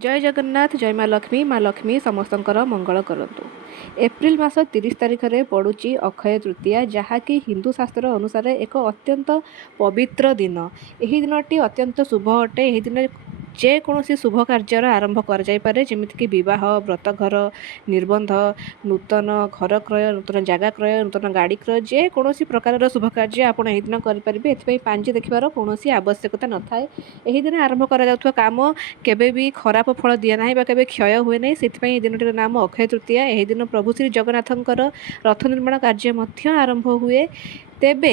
जय जगन्नाथ जय माँ लक्ष्मी समस्तंकर मंगल करंतु। एप्रिल मास 30 तारिख रे पड़ुची अक्षय तृतीया, जहाँकि हिंदू शास्त्र अनुसार एक अत्यंत पवित्र दिन। यही दिनटी अत्यंत शुभ अटे। यही दिन जेकोसी शुभ कार्यर आरंभ कर जमीक बह व्रतघर निबंध नूतन घर क्रय नूतन जगह क्रय नूतन गाड़ी क्रय जेकोसी प्रकार शुभ कार्य आप दिन करेंगे। एथपाई पांजी देखार कौन आवश्यकता न थाए। यही दिन आरंभ कर काम केबे भी खराब फल दिए ना केबे क्षय हुए ना। से दिनटीर नाम अक्षय तृतीया। यही दिन प्रभु श्री जगन्नाथंकर रथ निर्माण कार्य आरंभ हुए। तेबे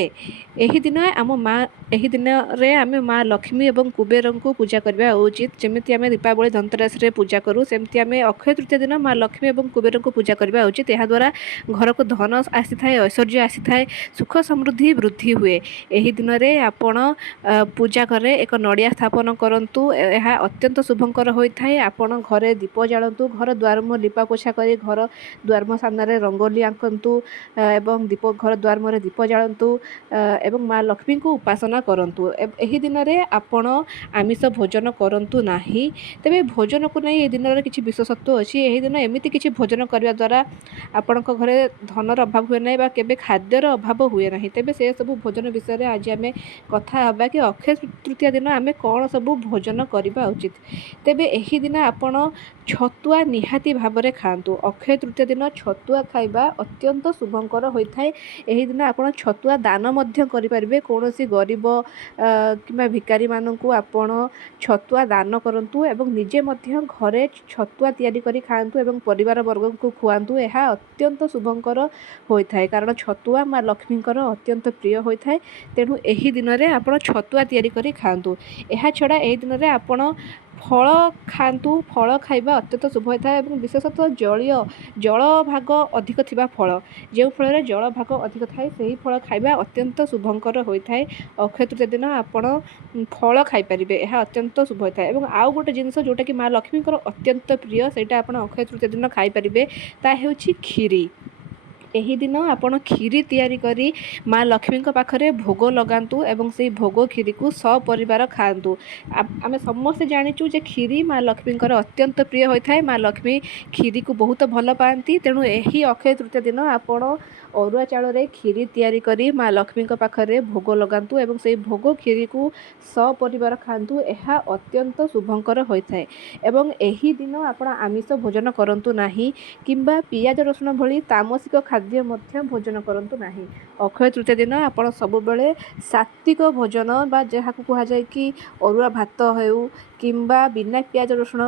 यही दिन आम माँ यही दिन रे आमे माँ लक्ष्मी और कुबेर को पूजा करवा उचित। जमीती आम दीपावली धनतेरस रे पूजा करूँ सेमती आम अक्षय तृतीया दिन माँ लक्ष्मी और कुबेर को पूजा करवा उचित। यह द्वारा घर को धन आसी थाए, ऐश्वर्य आसी थाए, सुख समृद्धि वृद्धि हुए। यही दिन रे आपण पूजा घरे एक नड़िया स्थापन करंतु। यह अत्यंत शुभंकर होता है। आपण घरे दीप जालतु, घर द्वारम लिपा पोछा कर घर द्वारम सामने रंगोली आंकतु एवं दीप घर द्वारम दीप जालतु एवं माँ लक्ष्मी को उपासना करंतु। एही दिन रे आपण आमिष भोजन करंतु नाही। तेबे भोजन को नहीं ए दिन रे किछि विशेषत्व अछि। एही दिन एमिति किछि भोजन करबा द्वारा आपणक घरे धनर अभाव हुए ना बा केबे खाद्यर अभाव हुए ना। तेबे से सब भोजन विषय आज आम कथा हबा कि अक्षय तृतीया दिन आम कौन सब भोजन करबा उचित। तेबे एही दिन आपण छतुआ निहाती भाव में खातु। अक्षय तृतीया दिन छतुआ खाइबा अत्यंत शुभंकर होता है। यही दिन आपण छतुआ दान मध्य करें। कौन सी गरीब कि भिकारी मानू आपण छतुआ दान करंतु एवं निजे मध्य घरे छतुआ तैयारी करी खातु एवं परिवार वर्ग को खुआंतु। यह अत्यंत शुभंकर होता है कारण छतुआ माँ लक्ष्मींकर अत्यंत प्रिय होता है। तेणु यही दिन में आप छतुआ तैयारी करी खातु। यह छड़ा यही दिन में आपण फल खातु। फल खाइबा अत्यंत शुभ होता है। विशेषतः जल भाग अधिक थिबा फल, जो फल जल भाग अधिक थाए से ही फल खाइबा अत्यंत शुभंकर होता है। अक्षय तृतीया दिन आपण फल खाईपारे, यह अत्यंत शुभ होता है। आउ गोटे जिनस जोटा कि माँ लक्ष्मींकर अत्यंत प्रिय सेटा आपण अक्षय तृतीया दिन खाईपारे, ता हेउछि खीरी। यही दिन आपण खीरी तैयारी करी माँ लक्ष्मी पाखरे भोग लगातु एवं से भोग खीरी को सपरिवार खातु। आम समस्ते जाचु जे खीरी माँ लक्ष्मी अत्यंत प्रिय होता है। माँ लक्ष्मी खीरी को बहुत भल पाती। तेणु यही अक्षय तृतीया दिन आपण अरुआ चाउल खीरी तैयारी करी माँ लक्ष्मी पाखरे भोग लगातु एवं से भोग खीरी को सपरिवार खातु। यह अत्यंत शुभंकर होता है। एवं यही दिन आपण आमिष भोजन करंतु नाही किंबा पियाज रसुण भली तामसिक खाद्य मध्य भोजन करंतु नाही। अक्षय तृतीया दिन आपण सब बेले सात्विक भोजन बा जहाँ को कहा जाए कि अरुआ भात हेउ किंबा बिना पियाज रसुण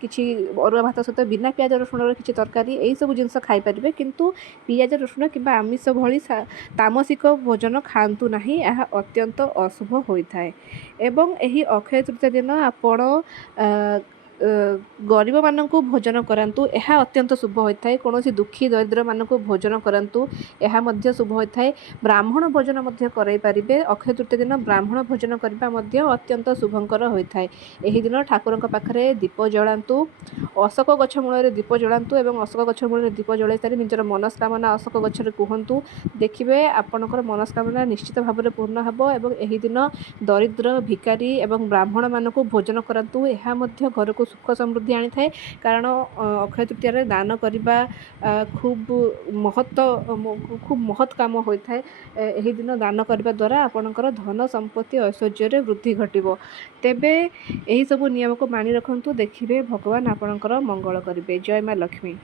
किछि अरुआ भात सहित बिना पियाज रसुण किछि तरकारी यही सब जिनस खाई पारिबे। किंतु पियाज रसुण किंबा आमिष भली तामसिक भोजन खातु नाही। यह अत्यंत अशुभ होता है। एवं यही अक्षय तृतीया दिन आपण गरीब मानक भोजन करातु। यह अत्यंत शुभ होता है। कौन दुखी दरिद्र मानक भोजन करातु, यह मध्य शुभ होता है। ब्राह्मण भोजन मध्य कराई पारिबे। अक्षय तृतीया दिन ब्राह्मण भोजन करबा मध्य अत्यंत शुभंकर होता है। यही दिन ठाकुर पाखरे दीप जलातु, अशोक गछ मूल दीप जलातु एवं अशोक गछ मूल दीप जलाई सारी निजर मनस्कामना अशोक गछरे कहतु। देखिए आपणकर मनस्कामना निश्चित भाव में पूर्ण हेबो। एवं यही दिन दरिद्र भिकारी एवं ब्राह्मण मानक भोजन करातु। यह मध्य घर को सुख समृद्धि आनी थाए। कारण अक्षय तृतीया दान करने खूब महत् काम होता है। यही दिन दान करने द्वारा आपणकर धन संपत्ति ऐश्वर्य वृद्धि घटिबो। तेबे यही सब नियम को मानि रखंतु। देखिए भगवान आपणकर मंगल करिवे। जय माँ लक्ष्मी।